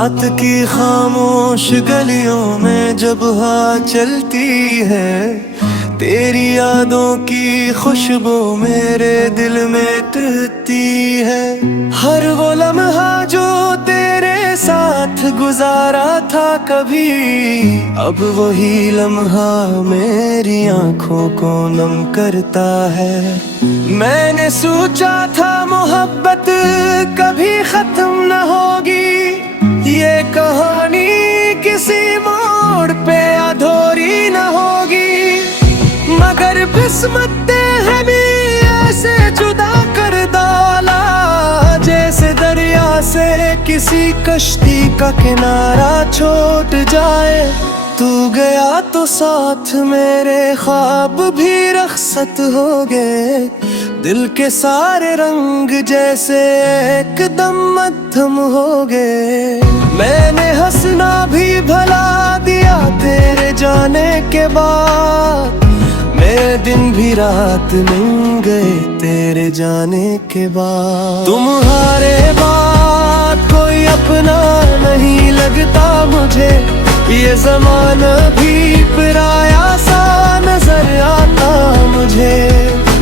रात की खामोश गलियों में जब हवा चलती है, तेरी यादों की खुशबू मेरे दिल में टहती है। हर वो लम्हा जो तेरे साथ गुजारा था कभी, अब वही लम्हा मेरी आंखों को नम करता है। मैंने सोचा था मोहब्बत कभी खत्म न होगी, ये कहानी किसी मोड़ पे अधूरी न होगी, मगर किस्मत है भी ऐसे जुदा कर डाला, जैसे दरिया से किसी कश्ती का किनारा छूट जाए। तू गया तो साथ मेरे ख्वाब भी रखसत हो गए, दिल के सारे रंग जैसे एकदम मध्यम हो गए। मैंने हंसना भी भुला दिया तेरे जाने के बाद, मेरे दिन भी रात मिल गए तेरे जाने के बाद। तुम्हारे बाद कोई अपना नहीं लगता मुझे, ये ज़माना भी पराया सा नजर आता मुझे।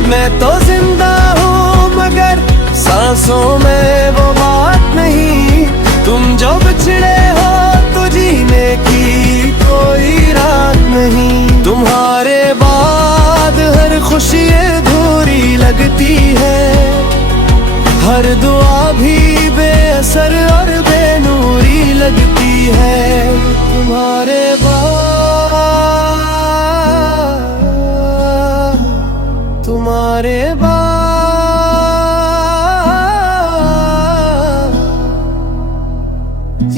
मैं तो जिंदा हूँ मगर सांसों में वो बात नहीं, तुम जो बिछड़े हो तो जीने की कोई रात नहीं। तुम्हारे बाद हर खुशी अधूरी लगती है, हर दुआ भी बेअसर और बेनूरी लगती है। तुम्हारे बाद, तुम्हारे बाद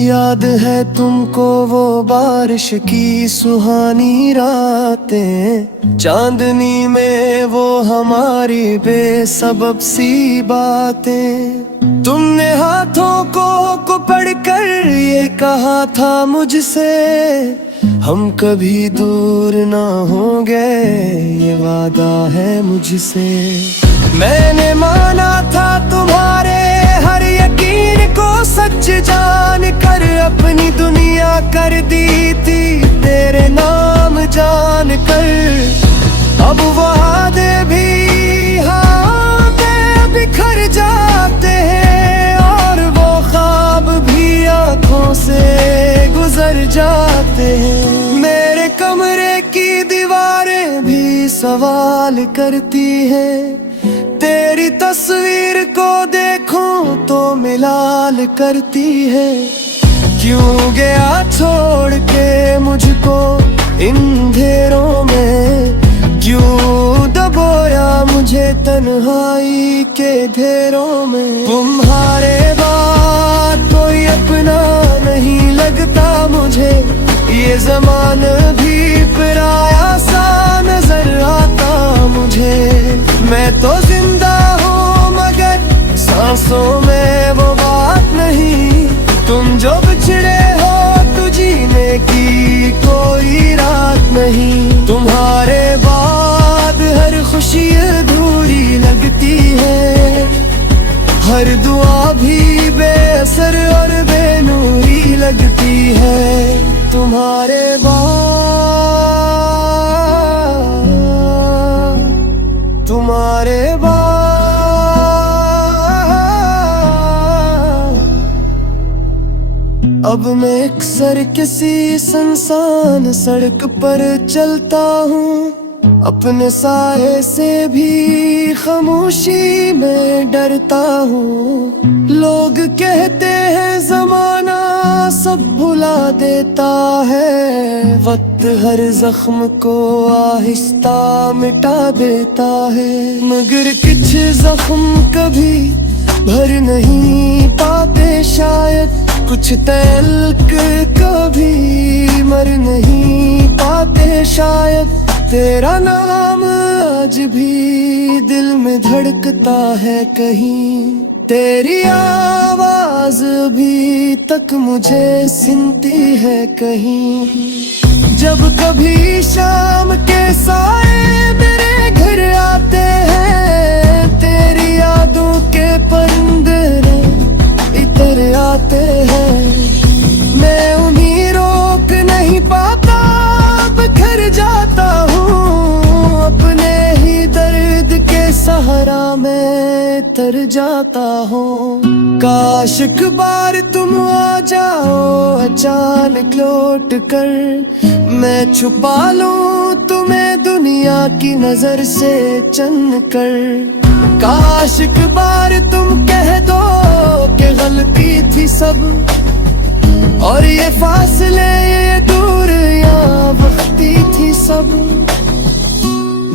याद है तुमको वो बारिश की सुहानी रातें, चांदनी में वो हमारी बेसबब सी बातें। तुमने हाथों को पकड़कर ये कहा था मुझसे, हम कभी दूर ना होंगे, ये वादा है मुझसे। मैंने माना था तुम्हारे हर यकीन को सच जान कर, अपनी दुनिया कर दी थी तेरे नाम जान कर। अब वादे भी हाँ में बिखर जाते हैं, और वो ख्वाब भी आंखों से गुजर जाते हैं। मेरे कमरे की दीवारें भी सवाल करती हैं, तेरी तस्वीर को देखूं तो मिलाल करती है। क्यों गया छोड़ के मुझको इन अंधेरों में, क्यों दबोया मुझे तन्हाई के घेरों में। तुम्हारे बाद कोई अपना नहीं लगता मुझे, ये ज़माना भी पराया सा नजर आता मुझे। मैं तो जिंदा हूँ मगर सांसों में वो बात नहीं, तुम जो बिछड़े हो तो जीने की कोई रात नहीं। तुम्हारे बाद हर खुशी अधूरी लगती है, हर दुआ भी बेअसर और बेनूरी लगती है। तुम्हारे बाद, तुम्हारे बाद अब मैं अक्सर किसी सुनसान सड़क पर चलता हूँ, अपने साए से भी खामोशी में डरता हूँ। लोग कहते हैं ज़माना सब भुला देता है, वक्त हर जख्म को आहिस्ता मिटा देता है, मगर कुछ जख्म कभी भर नहीं पाते शायद, कुछ तल्क कभी मर नहीं पाते शायद। तेरा नाम आज भी दिल में धड़कता है कहीं, तेरी आवाज भी तक मुझे सुनती है कहीं। जब कभी शाम के साए मेरे घर आते हैं, तेरी यादों के परिंदे इतर आते हैं। थर जाता हूँ। काश एक बार तुम आ जाओ अचानक लौट कर, मैं छुपा लूं तुम्हें दुनिया की नजर से चन कर। काश एक बार तुम कह दो कि गलती थी सब, और ये फासले ये दूरियां वक्ती थी सब।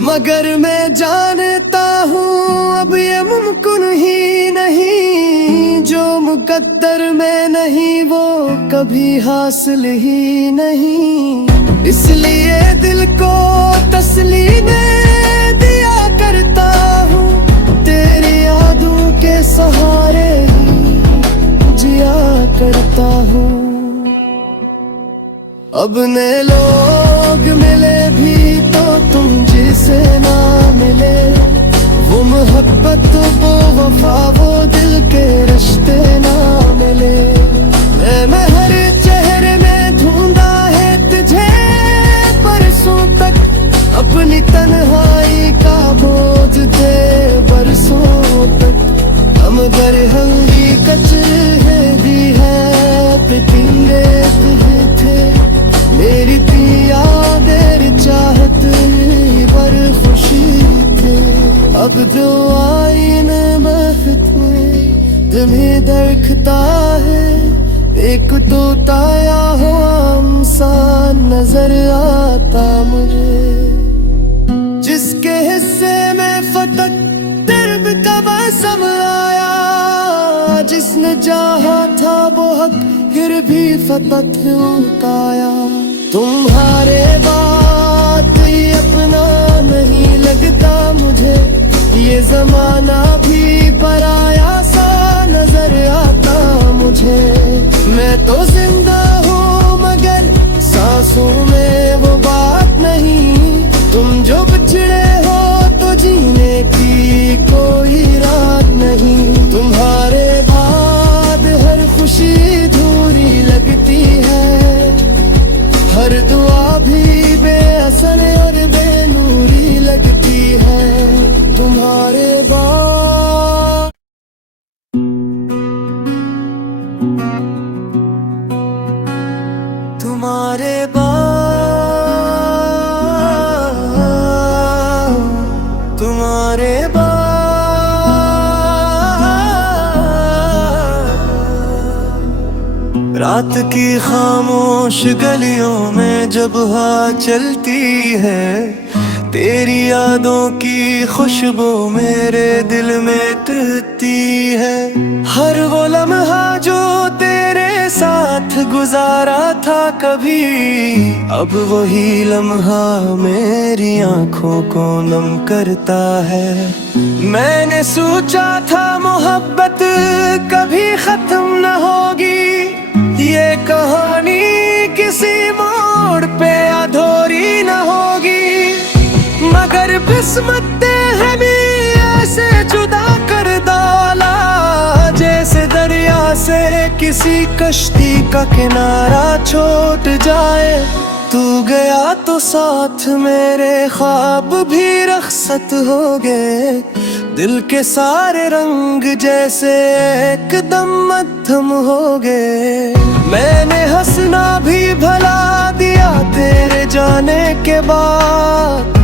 मगर मैं जानता हूँ अब ये मुमकिन ही नहीं, जो मुकद्दर में नहीं वो कभी हासिल ही नहीं। इसलिए दिल को तसल्ली में दिया करता हूँ, तेरी यादों के सहारे ही जिया करता हूँ। अब नए लोग मिले भी तो तुम जिसे ना मिले, वो मोहब्बत वो वफा वो दिल के रिश्ते ना मिले। मैं हर चेहरे में ढूंढा है तुझे बरसों तक, अपनी तन्हाई का बोझ दे बरसों तक। हम घर हकीकत है दी है पिटिंगे थे, मेरी यादें चाहत पर खुशी थे। अब जो आईने में फितने तुम्हें देखता है, एक तो ताया हुआ इंसान नजर आता मुझे, जिसके हिस्से में फतक दर्द का मौसम आया, जिसने चाहा था वो हक फिर भी फतक उताया। तुम्हारे बात ये अपना नहीं लगता मुझे, ये जमाना भी पराया सा नजर आता मुझे। मैं तो जिंदा हूँ मगर सांसों में वो बात नहीं, तुम जो बिछड़े हो तो जीने की कोई रात नहीं। तुम्हारे बाद हर खुशी अधूरी लगती है, हर दुआ भी बेअसर और बेनूरी लगती है। तुम्हारे बाद तुम्हारे बाद तुम्हारे बाद रात की खामोश गलियों में जब हवा चलती है, तेरी यादों की खुशबू मेरे दिल में तृती है। हर वो लम्हा जो तेरे साथ गुजारा था कभी, अब वही लम्हा मेरी आंखों को नम करता है। मैंने सोचा था मोहब्बत कभी खत्म न होगी, ये कहानी किसी मोड़ पे अधूरी न होगी। मगर किस्मत है भी ऐसे जुदा कर डाला, जैसे दरिया से किसी कश्ती का किनारा छूट जाए। तू गया तो साथ मेरे ख्वाब भी रखसत हो गए, दिल के सारे रंग जैसे एकदम मध्यम हो गए। मैंने हंसना भी भला दिया तेरे जाने के बाद,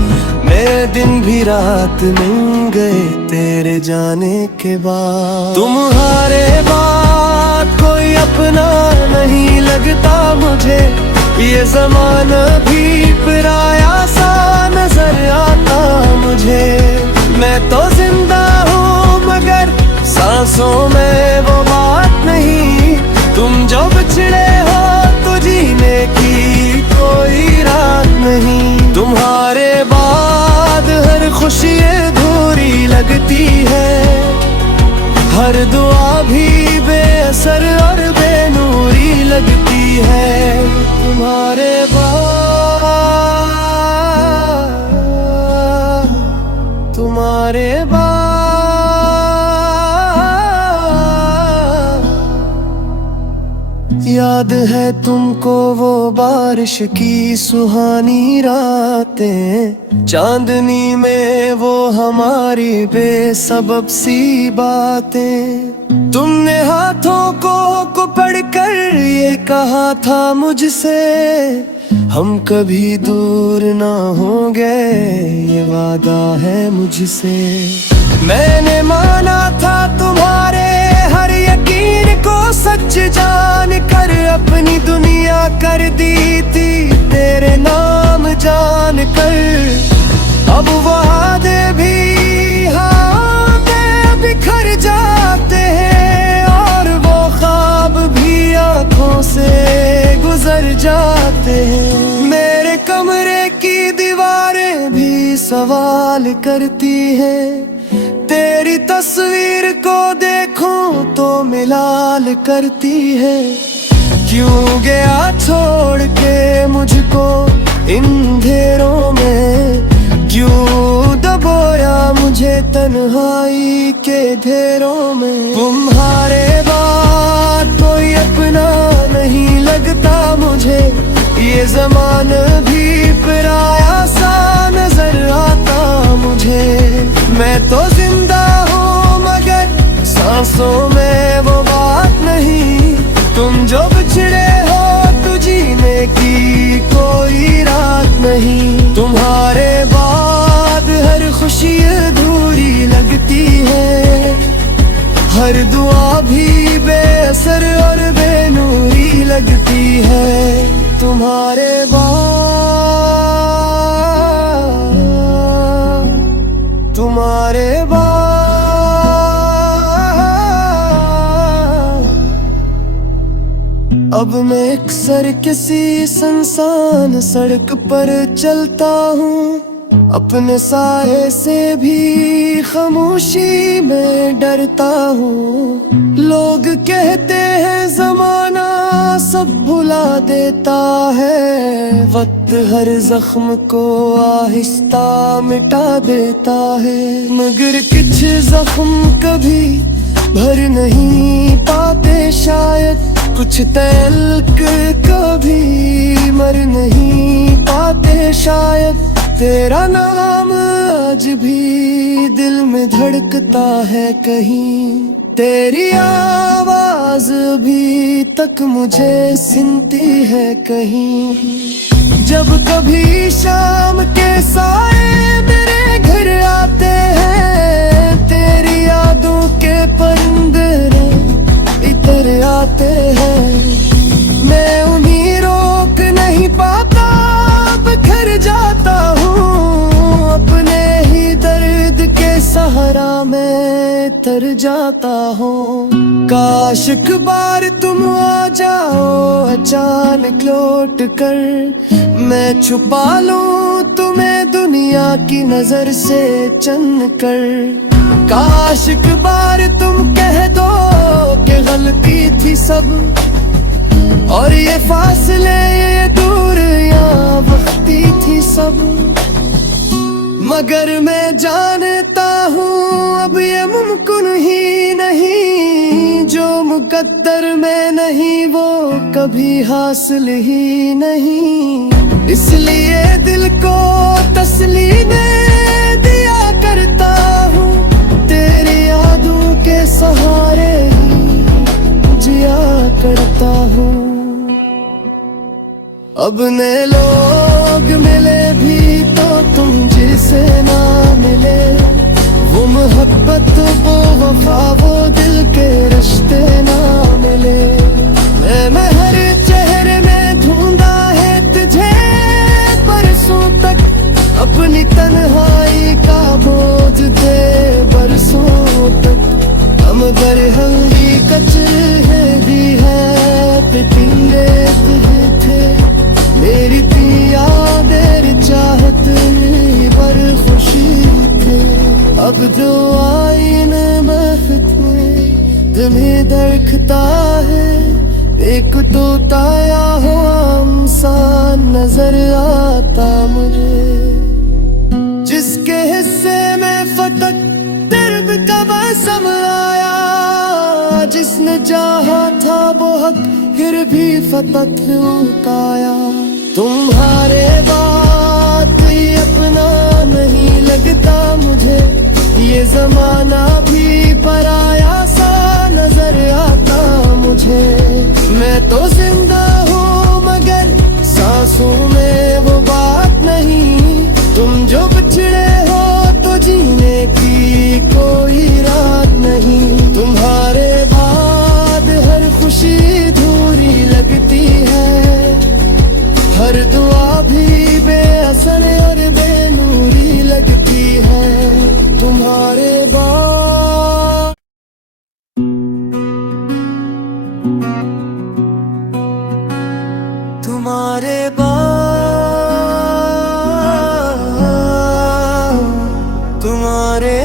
मेरे दिन भी रात मिल गए तेरे जाने के बाद। तुम्हारे बाद कोई अपना नहीं लगता मुझे, ये जमाना भी पराया सा नजर आता मुझे। मैं तो जिंदा हूँ मगर सांसों में वो बात नहीं, तुम जो बिछड़े हो तो जीने की कोई रात नहीं। तुम्हारे बाद हर खुशी अधूरी लगती है, हर दुआ भी बेअसर और बेनूरी लगती है। तुम्हारे बाद तुम्हारे बाद याद है तुमको वो बारिश की सुहानी रातें, चांदनी में वो हमारी बेसबब सी बातें। तुमने हाथों को पकड़कर ये कहा था मुझसे, हम कभी दूर ना होंगे, ये वादा है मुझसे। मैंने माना था तुम्हारे हर यकीन को सच जान कर, अपनी दुनिया कर दी थी तेरे नाम जान कर। अब वादे भी हाँ में बिखर जाते हैं, और वो ख्वाब भी आंखों से गुजर जाते हैं। मेरे कमरे की दीवारें भी सवाल करती हैं, तेरी तस्वीर को देखूं तो मिलाल करती है। क्यों गया छोड़ के मुझको इन घेरों में, क्यों दबोया मुझे तन्हाई के घेरों में। तुम्हारे बाद कोई अपना नहीं लगता मुझे, ये ज़माना भी पराया सा नजर आता मुझे। मैं तो जिंदा हूँ मगर सांसों में वो बात नहीं, तुम जो बिछड़े हो तो जीने की कोई रात नहीं। तुम्हारे बाद हर खुशी अधूरी लगती है, हर दुआ भी बेअसर और बेनूरी लगती है। तुम्हारे बाद अब मैं अक्सर किसी सुनसान सड़क पर चलता हूँ, अपने साए से भी खामोशी में डरता हूँ। लोग कहते हैं जमाना सब भुला देता है, वक्त हर जख्म को आहिस्ता मिटा देता है। मगर कुछ जख्म कभी भर नहीं पाते शायद, कुछ तल्क कभी मर नहीं पाते शायद। तेरा नाम आज भी दिल में धड़कता है कहीं, तेरी आवाज भी तक मुझे सुनती है कहीं। जब कभी शाम के साए मेरे घर आते हैं, तेरी यादों के परिंदे इधर आते हैं। मैं उन्हीं रोक नहीं पाता, बिखर जाता हूँ अपने ही दर्द के सहारा में तर जाता हूँ। काश एक बार तुम आ जाओ अचानक लौट कर, मैं छुपा लूं तुम्हें दुनिया की नजर से चन कर। काश एक बार तुम कह दो कि गलती थी सब, और ये फासले ये दूरियां वक्ती थी सब। मगर मैं जानता हूँ अब ये मुमकिन ही नहीं, जो मुकद्दर में नहीं वो कभी हासिल ही नहीं। इसलिए दिल को तसल्ली में दिया करता हूँ, तेरी यादों के सहारे ही जिया करता हूँ। अब नए लोग मिले भी तो तुम जिसे ना मिले, वो मोहब्बत वो वफा वो दिल के रिश्ते ना मिले। मैं हर चेहरे में ढूंढा है तुझे बरसों तक, अपनी तन्हाई का बोझ दे बरसों तक। हम घर हल्दी कचरे दी है पिटिले थे, मेरी पिया मेरी चाहत पर खुशी थे। अब जो आईने महफिल में तुम्हें दरखता है, एक तो ताया हुआ इंसान नजर आता मुझे, जिसके हिस्से में फतक दर्द का बसम आया। जिसने चाहा था वो हक फिर भी फतक काया। तुम्हारे बात ये अपना नहीं लगता मुझे, ये जमाना भी पराया सा नजर आता मुझे। मैं तो जिंदा हूँ मगर सांसों में वो बात नहीं, तुम जो बिछड़े हो तो जीने की कोई रात नहीं। तुम्हारे बाद हर खुशी अधूरी लगती है, हर दुआ भी बेअसर और बेनूरी लगती है। तुम्हारे बाद तुम्हारे तुम्हारे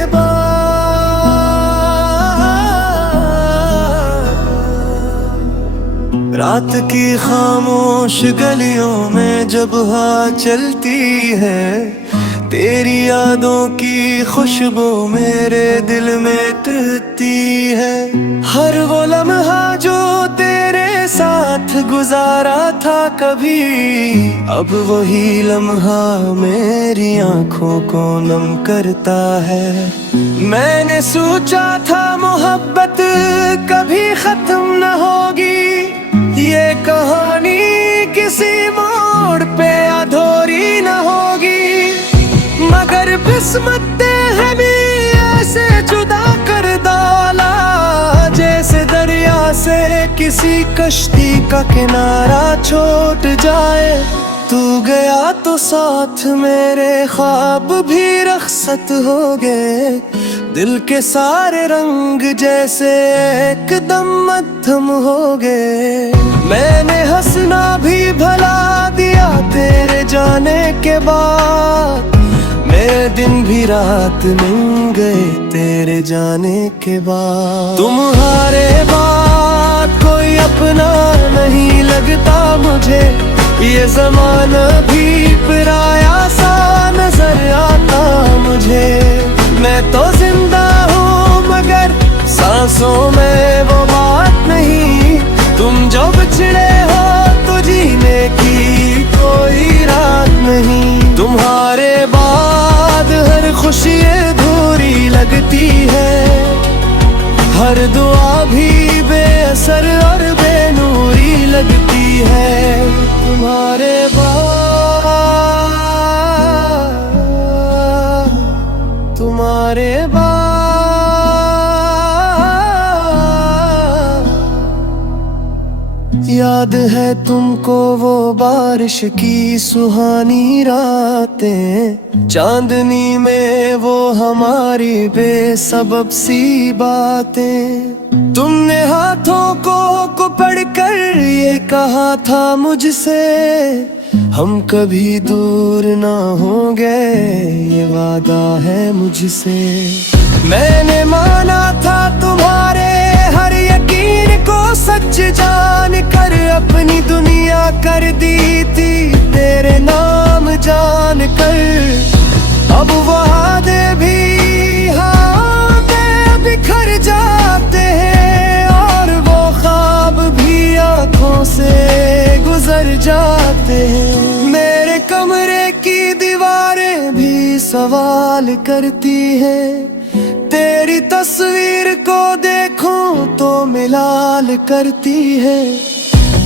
रात की खामोश गलियों में जब हवा चलती है, तेरी यादों की खुशबू मेरे दिल में तैरती है। हर वो लम्हा जो तेरे साथ गुजारा था कभी, अब वही लम्हा मेरी आंखों को नम करता है। मैंने सोचा था मोहब्बत कभी खत्म न होगी, ये कहानी किसी मोड़ पे अधूरी न होगी। मगर किस्मत हमें ऐसे जुदा कर डाला, जैसे दरिया से किसी कश्ती का किनारा छूट जाए। तू गया तो साथ मेरे ख्वाब भी रखसत हो गए, दिल के सारे रंग जैसे एकदम मध्यम हो गए। मैंने हंसना भी भला दिया तेरे जाने के बाद, मेरे दिन भी रात मिल गए तेरे जाने के बाद। तुम्हारे बाद कोई अपना नहीं लगता मुझे, ये ज़माना भी पराया सा नजर आता मुझे। मैं तो जिंदा हूँ मगर सांसों में वो बात नहीं, तुम जो बिछड़े हो तो जीने की कोई रात नहीं। तुम्हारे बाद हर खुशी अधूरी लगती है, हर दुआ भी बेअसर और बेनूरी लगती है। तुम्हारे बाद तुम्हारे बाद याद है तुमको वो बारिश की सुहानी रातें, चांदनी में वो हमारी बेसबब सी बातें। तुमने हाथों को पकड़कर ये कहा था मुझसे, हम कभी दूर ना होंगे, ये वादा है मुझसे। मैंने माना था तुम्हारे हर यकीन को सच जान कर, अपनी दुनिया कर दी थी तेरे नाम जान कर। अब वादे भी बिखर जाते हैं और वो ख्वाब भी आंखों से गुजर जाते हैं। मेरे कमरे की दीवारें भी सवाल करती हैं, तेरी तस्वीर को देखूं तो मिलाल करती है।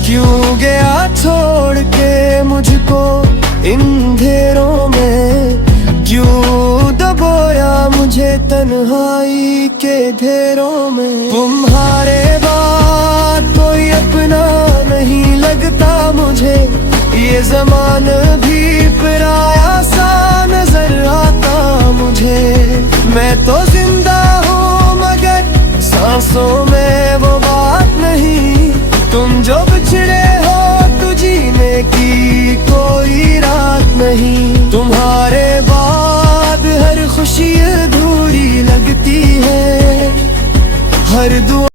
क्यों गया छोड़ के मुझको इन अंधेरों में, क्यों दबोया मुझे तन्हाई के घेरों में। तुम्हारे बाद कोई अपना नहीं लगता मुझे, ये ज़माना भी पराया सा नजर आता मुझे। मैं तो जिंदा हूँ मगर सांसों में वो बात नहीं, तुम जो बिछड़े हो तो जीने की कोई रात नहीं। तुम्हारे बाद हर खुशी अधूरी लगती है, हर दुआ